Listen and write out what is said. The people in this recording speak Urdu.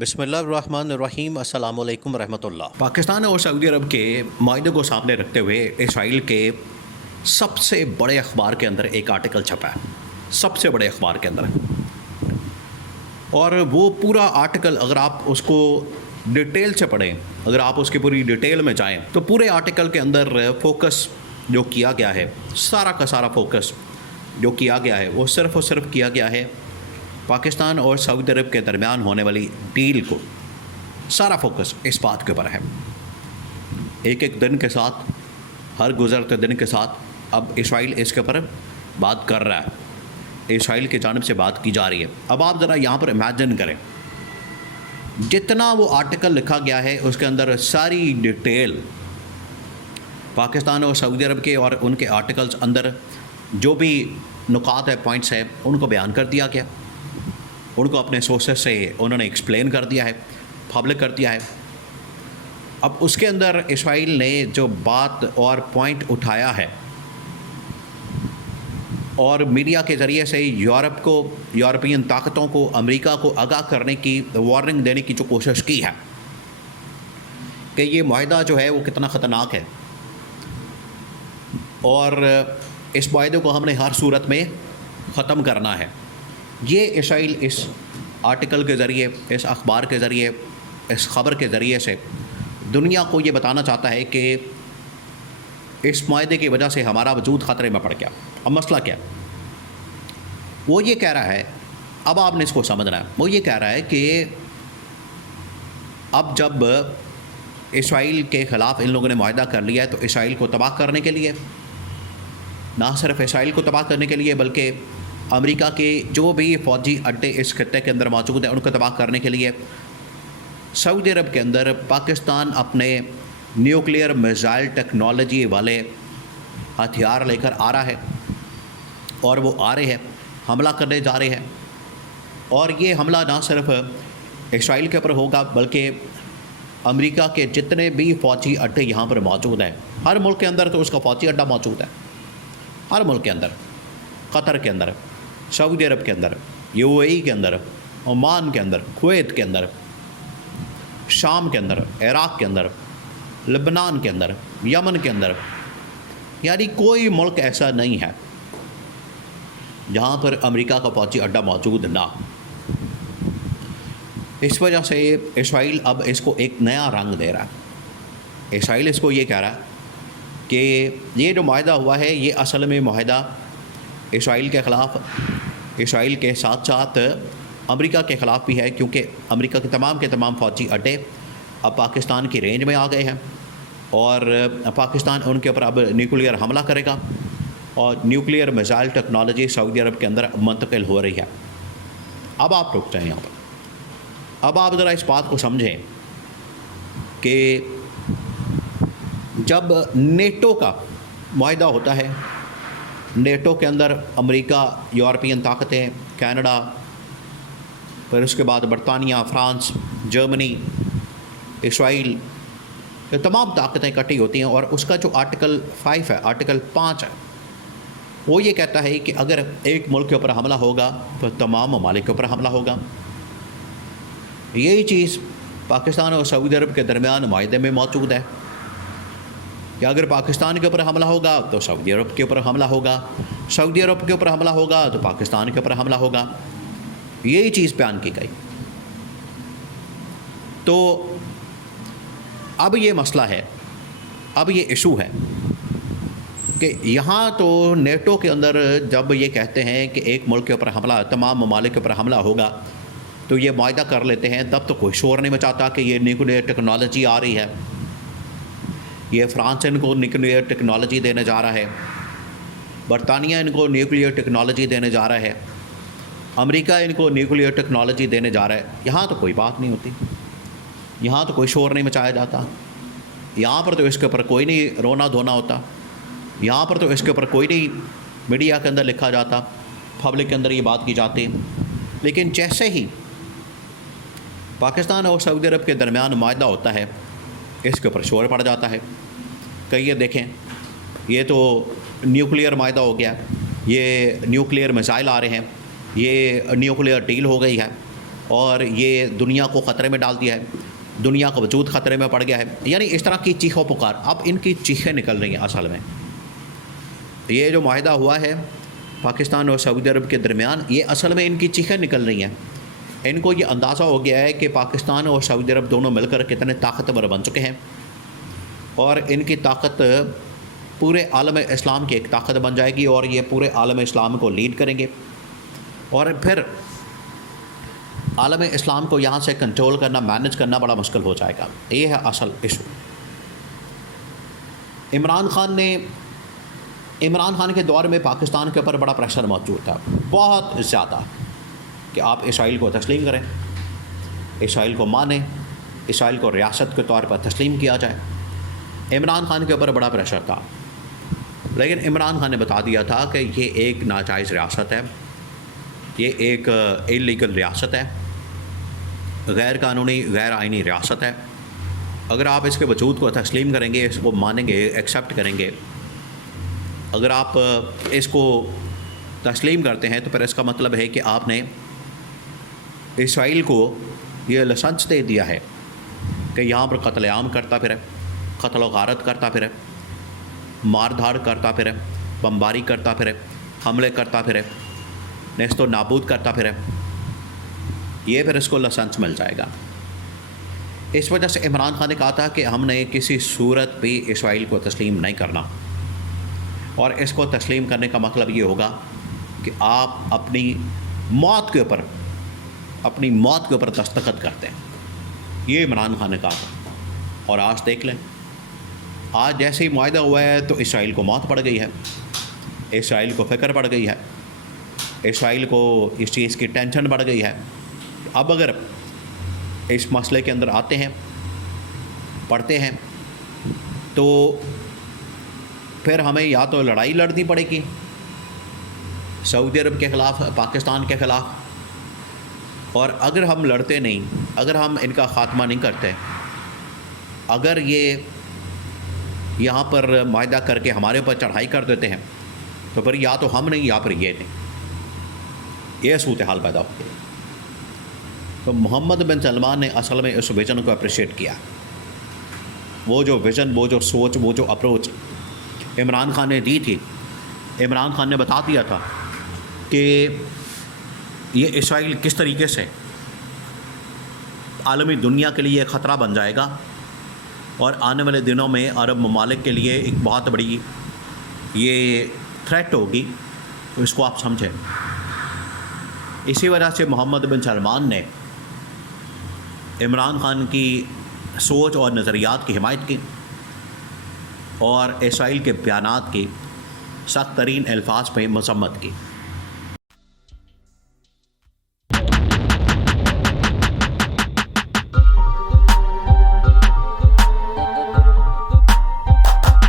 بسم اللہ الرحمن الرحیم۔ السلام علیکم ورحمۃ اللہ۔ پاکستان اور سعودی عرب کے معاہدے کو سامنے رکھتے ہوئے اسرائیل کے سب سے بڑے اخبار کے اندر ایک آرٹیکل چھپا ہے، سب سے بڑے اخبار کے اندر، اور وہ پورا آرٹیکل اگر آپ اس کو ڈیٹیل سے پڑھیں، اگر آپ اس کی پوری ڈیٹیل میں جائیں تو پورے آرٹیکل کے اندر فوکس جو کیا گیا ہے، سارا کا سارا فوکس جو کیا گیا ہے وہ صرف اور صرف کیا گیا ہے پاکستان اور سعودی عرب کے درمیان ہونے والی ڈیل کو۔ سارا فوکس اس بات کے اوپر ہے۔ ایک ایک دن کے ساتھ، ہر گزرتے دن کے ساتھ اب اسرائیل اس کے اوپر بات کر رہا ہے، اسرائیل کی جانب سے بات کی جا رہی ہے۔ اب آپ ذرا یہاں پر امیجن کریں، جتنا وہ آرٹیکل لکھا گیا ہے اس کے اندر ساری ڈیٹیل پاکستان اور سعودی عرب کے اور ان کے آرٹیکلز اندر جو بھی نکات ہے، پوائنٹس ہیں، ان کو بیان کر دیا گیا، ان کو اپنے سورسز سے انہوں نے ایکسپلین کر دیا ہے، پبلک کر دیا ہے۔ اب اس کے اندر اسرائیل نے جو بات اور پوائنٹ اٹھایا ہے اور میڈیا کے ذریعے سے یورپ کو، یورپین طاقتوں کو، امریکہ کو آگاہ کرنے کی، وارننگ دینے کی جو کوشش کی ہے کہ یہ معاہدہ جو ہے وہ کتنا خطرناک ہے اور اس معاہدے کو ہم نے ہر صورت میں ختم کرنا ہے، یہ اسرائیل اس آرٹیکل کے ذریعے، اس اخبار کے ذریعے، اس خبر کے ذریعے سے دنیا کو یہ بتانا چاہتا ہے کہ اس معاہدے کی وجہ سے ہمارا وجود خطرے میں پڑ گیا۔ اب مسئلہ کیا ہے؟ وہ یہ کہہ رہا ہے، اب آپ نے اس کو سمجھنا ہے، وہ یہ کہہ رہا ہے کہ اب جب اسرائیل کے خلاف ان لوگوں نے معاہدہ کر لیا ہے تو اسرائیل کو تباہ کرنے کے لیے، نہ صرف اسرائیل کو تباہ کرنے کے لیے بلکہ امریکہ کے جو بھی فوجی اڈے اس خطے کے اندر موجود ہیں ان کو تباہ کرنے کے لیے سعودی عرب کے اندر پاکستان اپنے نیوکلیئر میزائل ٹیکنالوجی والے ہتھیار لے کر آ رہا ہے، اور وہ آ رہے ہیں، حملہ کرنے جا رہے ہیں، اور یہ حملہ نہ صرف اسرائیل کے اوپر ہوگا بلکہ امریکہ کے جتنے بھی فوجی اڈے یہاں پر موجود ہیں، ہر ملک کے اندر تو اس کا فوجی اڈا موجود ہے، ہر ملک کے اندر، قطر کے اندر، سعودی عرب کے اندر، یو اے ای کے اندر، عمان کے اندر، کویت کے اندر، شام کے اندر، عراق کے اندر، لبنان کے اندر، یمن کے اندر، یعنی کوئی ملک ایسا نہیں ہے جہاں پر امریکہ کا فوجی اڈا موجود نہ۔ اس وجہ سے اسرائیل اب اس کو ایک نیا رنگ دے رہا ہے۔ اسرائیل اس کو یہ کہہ رہا ہے کہ یہ جو معاہدہ ہوا ہے یہ اصل میں معاہدہ اسرائیل کے خلاف، اسرائیل کے ساتھ ساتھ امریکہ کے خلاف بھی ہے، کیونکہ امریکہ کے تمام فوجی اڈے اب پاکستان کی رینج میں آ گئے ہیں اور پاکستان ان کے اوپر اب نیوکلیئر حملہ کرے گا، اور نیوکلیئر میزائل ٹیکنالوجی سعودی عرب کے اندر منتقل ہو رہی ہے۔ اب آپ رک جائیں یہاں پر، اب آپ ذرا اس بات کو سمجھیں کہ جب نیٹو کا معاہدہ ہوتا ہے، نیٹو کے اندر امریکہ، یورپین طاقتیں، کینیڈا، پھر اس کے بعد برطانیہ، فرانس، جرمنی، اسرائیل، یہ تمام طاقتیں اکٹھی ہوتی ہیں، اور اس کا جو آرٹیکل 5 ہے، آرٹیکل 5 ہے، وہ یہ کہتا ہے کہ اگر ایک ملک کے اوپر حملہ ہوگا تو تمام ممالک کے اوپر حملہ ہوگا۔ یہی چیز پاکستان اور سعودی عرب کے درمیان معاہدے میں موجود ہے کہ اگر پاکستان کے اوپر حملہ ہوگا تو سعودی عرب کے اوپر حملہ ہوگا، سعودی عرب کے اوپر حملہ ہوگا تو پاکستان کے اوپر حملہ ہوگا، یہی چیز بیان کی گئی۔ تو اب یہ مسئلہ ہے، اب یہ ایشو ہے کہ یہاں تو نیٹو کے اندر جب یہ کہتے ہیں کہ ایک ملک کے اوپر حملہ، تمام ممالک کے اوپر حملہ ہوگا تو یہ معاہدہ کر لیتے ہیں، تب تو کوئی شور نہیں مچاتا کہ یہ نیوکلیئر ٹیکنالوجی آ رہی ہے، یہ فرانس ان کو نیوکلیئر ٹیکنالوجی دینے جا رہا ہے، برطانیہ ان کو نیوکلیئر ٹیکنالوجی دینے جا رہا ہے، امریکہ ان کو نیوکلیئر ٹیکنالوجی دینے جا رہا ہے۔ یہاں تو کوئی بات نہیں ہوتی، یہاں تو کوئی شور نہیں مچایا جاتا، یہاں پر تو اس کے اوپر کوئی نہیں رونا دھونا ہوتا، یہاں پر تو اس کے اوپر کوئی نہیں میڈیا کے اندر لکھا جاتا، پبلک کے اندر یہ بات کی جاتی۔ لیکن جیسے ہی پاکستان اور سعودی عرب کے درمیان معاہدہ ہوتا ہے، اس کے اوپر شور پڑ جاتا ہے کہ یہ دیکھیں، یہ تو نیوکلیئر معاہدہ ہو گیا، یہ نیوکلیئر میزائل آ رہے ہیں، یہ نیوکلیئر ڈیل ہو گئی ہے، اور یہ دنیا کو خطرے میں ڈال دیا ہے، دنیا کا وجود خطرے میں پڑ گیا ہے، یعنی اس طرح کی چیخ و پکار. اب ان کی چیخیں نکل رہی ہیں. اصل میں یہ جو معاہدہ ہوا ہے پاکستان اور سعودی عرب کے درمیان، یہ اصل میں ان کی چیخیں نکل رہی ہیں. ان کو یہ اندازہ ہو گیا ہے کہ پاکستان اور سعودی عرب دونوں مل کر کتنے طاقتور بن چکے ہیں، اور ان کی طاقت پورے عالم اسلام کی ایک طاقت بن جائے گی، اور یہ پورے عالم اسلام کو لیڈ کریں گے، اور پھر عالم اسلام کو یہاں سے کنٹرول کرنا، مینج کرنا بڑا مشکل ہو جائے گا. یہ ہے اصل ایشو. عمران خان کے دور میں پاکستان کے اوپر بڑا پریشر موجود تھا، بہت زیادہ، کہ آپ اسرائیل کو تسلیم کریں، اسرائیل کو مانیں، اسرائیل کو ریاست کے طور پر تسلیم کیا جائے. عمران خان کے اوپر بڑا پریشر تھا، لیکن عمران خان نے بتا دیا تھا کہ یہ ایک ناجائز ریاست ہے، یہ ایک انلیگل ریاست ہے، غیر قانونی غیر آئینی ریاست ہے. اگر آپ اس کے وجود کو تسلیم کریں گے، اس کو مانیں گے، ایکسیپٹ کریں گے، اگر آپ اس کو تسلیم کرتے ہیں تو پھر اس کا مطلب ہے کہ آپ نے اسرائیل کو یہ لائسنس دے دیا ہے کہ یہاں پر قتل عام کرتا پھرے، قتل و غارت کرتا پھرے، مار دھاڑ کرتا پھرے، بمباری کرتا پھرے، حملے کرتا پھرے، نیست و نابود کرتا پھرے. یہ پھر اس کو لائسنس مل جائے گا. اس وجہ سے عمران خان نے کہا تھا کہ ہم نے کسی صورت بھی اسرائیل کو تسلیم نہیں کرنا، اور اس کو تسلیم کرنے کا مطلب یہ ہوگا کہ آپ اپنی موت کے اوپر دستخط کرتے ہیں. یہ عمران خان نے کہا تھا. اور آج دیکھ لیں، آج جیسے ہی معاہدہ ہوا ہے تو اسرائیل کو موت پڑ گئی ہے، اسرائیل کو فکر پڑ گئی ہے، اسرائیل کو اس چیز کی ٹینشن بڑھ گئی ہے. اب اگر اس مسئلے کے اندر آتے ہیں، پڑھتے ہیں، تو پھر ہمیں یا تو لڑائی لڑنی پڑے گی سعودی عرب کے خلاف، پاکستان کے خلاف، اور اگر ہم لڑتے نہیں، اگر ہم ان کا خاتمہ نہیں کرتے، اگر یہ یہاں پر معاہدہ کر کے ہمارے اوپر چڑھائی کر دیتے ہیں، تو پھر یا تو ہم نہیں یا پھر یہ نہیں. یہ صورتحال پیدا ہوتی ہے. تو محمد بن سلمان نے اصل میں اس ویژن کو اپریشیٹ کیا. وہ جو ویژن، وہ جو سوچ، وہ جو اپروچ عمران خان نے دی تھی، عمران خان نے بتا دیا تھا کہ یہ اسرائیل کس طریقے سے عالمی دنیا کے لیے خطرہ بن جائے گا، اور آنے والے دنوں میں عرب ممالک کے لیے ایک بہت بڑی یہ تھریٹ ہوگی. تو اس کو آپ سمجھیں. اسی وجہ سے محمد بن سلمان نے عمران خان کی سوچ اور نظریات کی حمایت کی، اور اسرائیل کے بیانات کی سخت ترین الفاظ میں مذمت کی.